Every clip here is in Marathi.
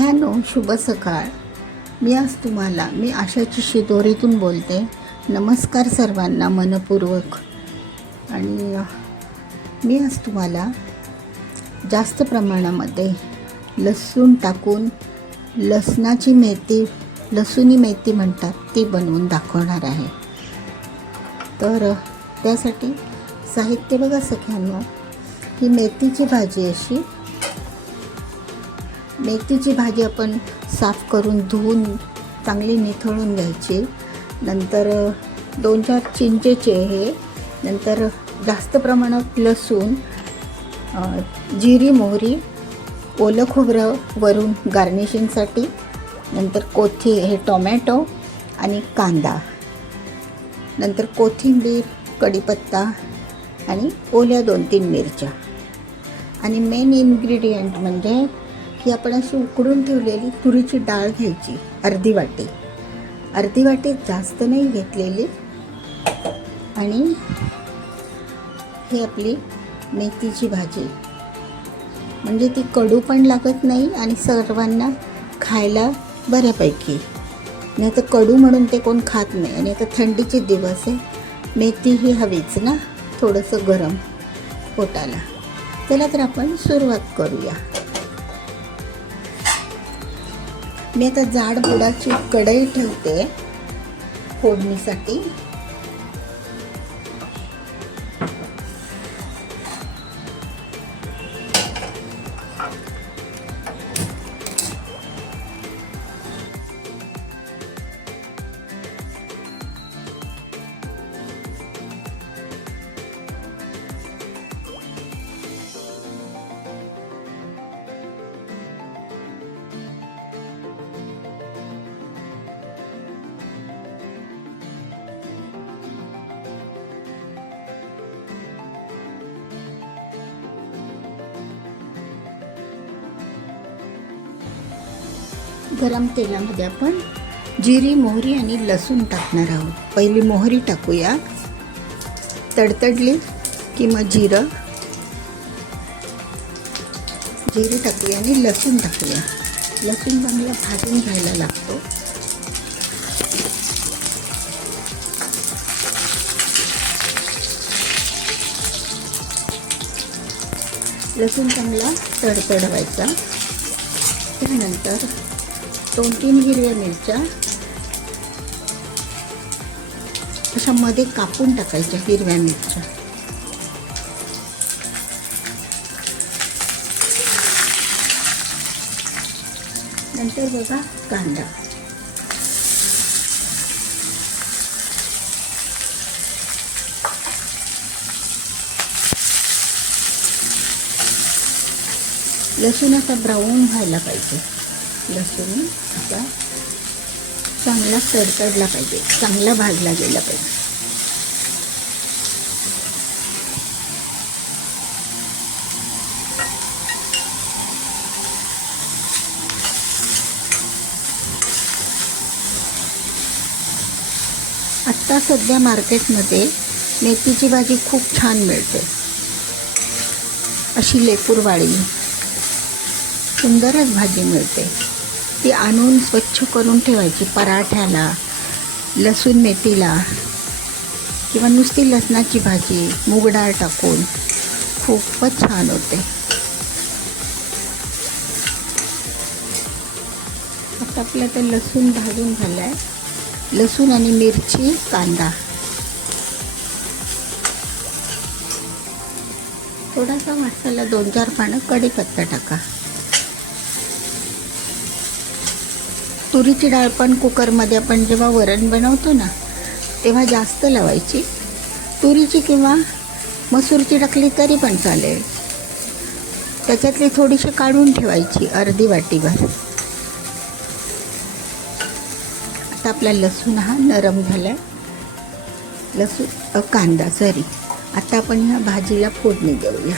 सख्यानो शुभ सकाळ. मी आज तुम्हाला मी आशाची शिदोरीतून बोलते. नमस्कार सर्वांना मनपूर्वक. आणि मी आज तुम्हाला जास्त प्रमाणामध्ये लसूण टाकून लसणाची मेथी लसुणी मेथी म्हणतात ती बनवून दाखवणार आहे. तर त्यासाठी साहित्य बघा सख्यांनो ही मेथीची भाजी अशी मेथीची भाजी आपण साफ करून धुवून चांगली निथळून घ्यायची. नंतर दोन चार चिंचेचे हे नंतर जास्त प्रमाणात लसूण जिरी मोहरी ओलं खोबरं वरून गार्निशिंगसाठी नंतर कोथी हे टोमॅटो आणि कांदा. नंतर कोथिंबीर कढीपत्ता आणि ओल्या दोन तीन मिरच्या. आणि मेन इन्ग्रेडियंट म्हणजे ही आपण अशी उकडून ठेवलेली तुरीची डाळ घ्यायची अर्धी वाटी. अर्धी वाटी जास्त नाही घेतलेली. आणि ही आपली मेथीची भाजी. म्हणजे ती कडू पण लागत नाही आणि सर्वांना खायला बऱ्यापैकी. नाही तर कडू म्हणून ते कोण खात नाही. आणि आता थंडीचे दिवस आहे. मेथी ही हवीच ना थोडंसं गरम पोटाला. चला तर आपण सुरुवात करूया. मी आता जाड बुडाची कढई ठेवते फोडणीसाठी. गरम तेलामध्ये आपण जिरी मोहरी आणि लसूण टाकणार आहोत. पहिली मोहरी टाकूया. तडतडली की मग जिरं. जिरी टाकूया आणि लसूण टाकूया. लसूण चांगला भाजून घ्यायला लागतो. लसूण चांगला तडतडवायचा. त्यानंतर दोन तीन हिरव्या मिरच्या. अशा मध्ये कापून टाकायच्या हिरव्या मिरच्या. नंतर बघा कांदा. लसूण असा ब्राऊन व्हायला पाहिजे. लसूण असा चांगला तडतडला पाहिजे चांगला भाजला गेला पाहिजे. आत्ता सध्या मार्केटमध्ये मेथीची भाजी खूप छान मिळते. अशी लेपूरवाडी सुंदरच भाजी मिळते. ती आणून स्वच्छ करून ठेवायची पराठ्याला लसूण मेथीला किंवा नुसती लसणाची भाजी मूग डाळ टाकून खूपच छान होते. आता आपलं तर लसूण भाजून झालं आहे लसूण आणि मिरची कांदा. थोडासा मसाला दोन चार पानं कढीपत्ता टाका. तुरीची डाळ पण कुकरमध्ये आपण जेव्हा वरण बनवतो ना तेव्हा जास्त लावायची. तुरीची किंवा मसूरची टाकली तरी पण चालेल. त्याच्यातली थोडीशी काढून ठेवायची अर्धी वाटीभर. आता आपला लसूण हा नरम झाला आहे लसूण कांदा सॉरी. आता आपण ह्या भाजीला फोडणी देऊया.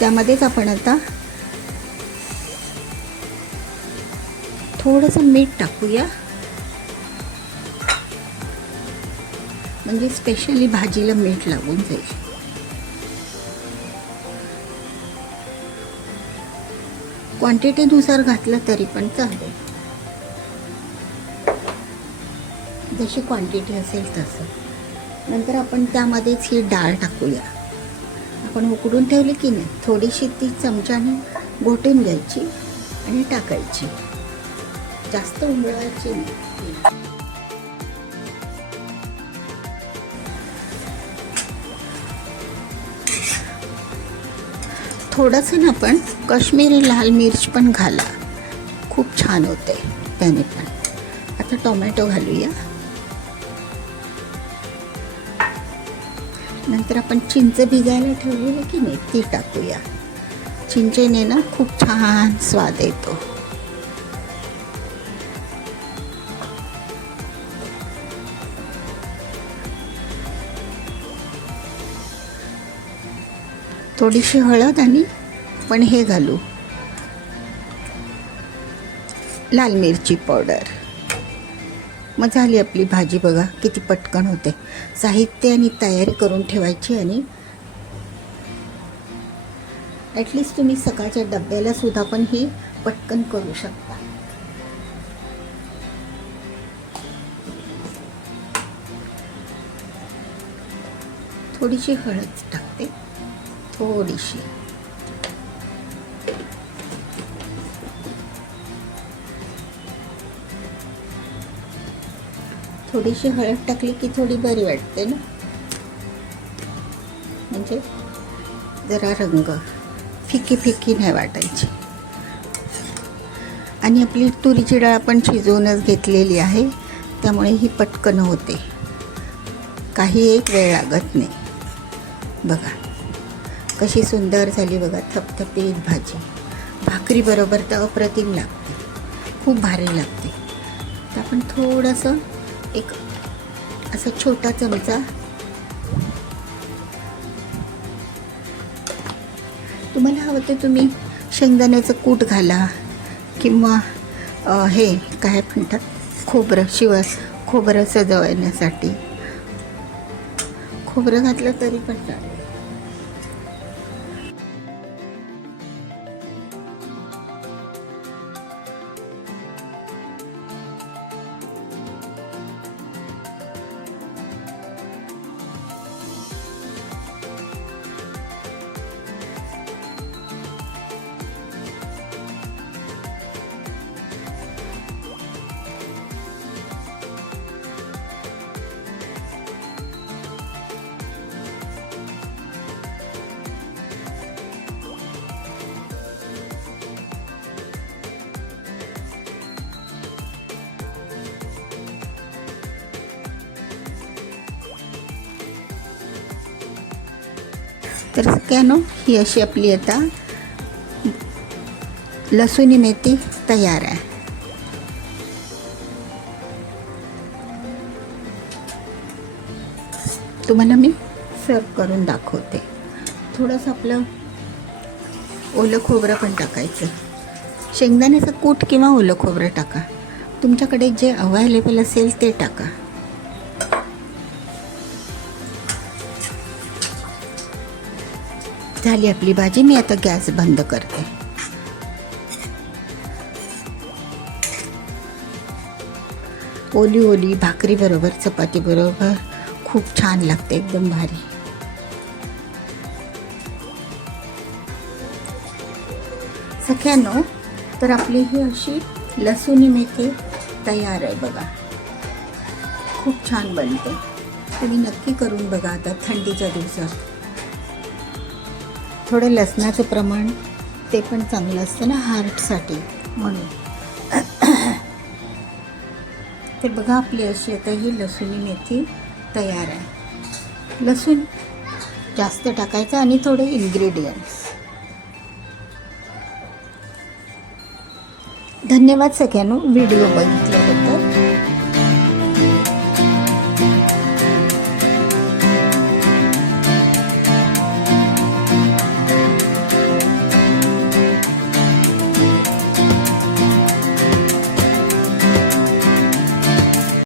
त्यामध्येच आपण आता थोडंसं मीठ टाकूया. म्हणजे स्पेशली भाजीला मीठ लागून जाईल. क्वांटिटीनुसार घातलं तरी पण चालेल. जशी क्वांटिटी असेल तसं. नंतर आपण त्यामध्येच ही डाळ टाकूया. आपण उकडून ठेवली की नाही थोडीशी ती चमच्याने घोटून घ्यायची आणि टाकायची. जास्त उमळवायची नाही. थोडंसं ना पण कश्मीरी लाल मिर्च पण घाला. खूप छान होते त्याने पण. आता टोमॅटो घालूया. नंतर आपण चिंच भिजायला ठेवलेलं की नाही ती टाकूया. चिंचेने ना खूप छान स्वाद येतो. थोडीशी हळद आणि पण हे घालू. लाल मिरची पावडर. मग झाली आपली भाजी बघा किती पटकन होते. साहित्य आणि तयारी करून ठेवायची आणि ॲटलिस्ट तुम्ही सकाळच्या डब्याला सुद्धा पण ही पटकन करू शकता. थोडीशी हळद टाकते. थोडीशी. थोडीशी हळद टाकली की थोडी बरी वाटते ना? म्हणजे जरा रंग फिकी फिकी नाही वाटायची. आणि आपली तुरीची डाळ आपण शिजवूनच घेतलेली आहे त्यामुळे ही पटकन होते. काही एक वेळ लागत नाही. बघा कशी सुंदर झाली बघा थपथपीत भाजी. भाकरीबरोबर तर अप्रतिम लागते. खूप भारी लागते. तर आपण थोडंसं एक असा छोटा चमचा. तुम्हाला हवं ते तुम्ही शेंगदाण्याचं कूट घाला किंवा हे काय म्हणतात? खोबरं शिवाय खोबरं सजवण्यासाठी. खोबरं घातलं तरी पण चालेल. तर कॅनो ही अशी आपली आता लसूणी मेथी तयार आहे. तुम्हाला मी सर्व करून दाखवते. थोडंसं आपलं ओलं खोबरं पण टाकायचं. शेंगदाण्याचं कूट किंवा ओलं खोबरं टाका. तुमच्याकडे जे अवेलेबल असेल ते टाका. झाली आपली भाजी मी आता गॅस बंद करते. ओली ओली भाकरी बरोबर चपाती बरोबर खूप छान लागते एकदम भारी. सख्यानो तर आपली ही अशी लसूणी मेथी तयार आहे बघा. खूप छान बनते. तुम्ही नक्की करून बघा आता थंडीच्या दिवसात. थोडं लसणाचं प्रमाण ते पण चांगलं असतं ना हार्टसाठी म्हणून. तर बघा आपली अशी आता ही लसूणी मेथी तयार आहे. लसूण जास्त टाकायचं आणि थोडे इन्ग्रेडियंट्स धन्यवाद सगळ्यांनो व्हिडिओ बघितल्याबद्दल.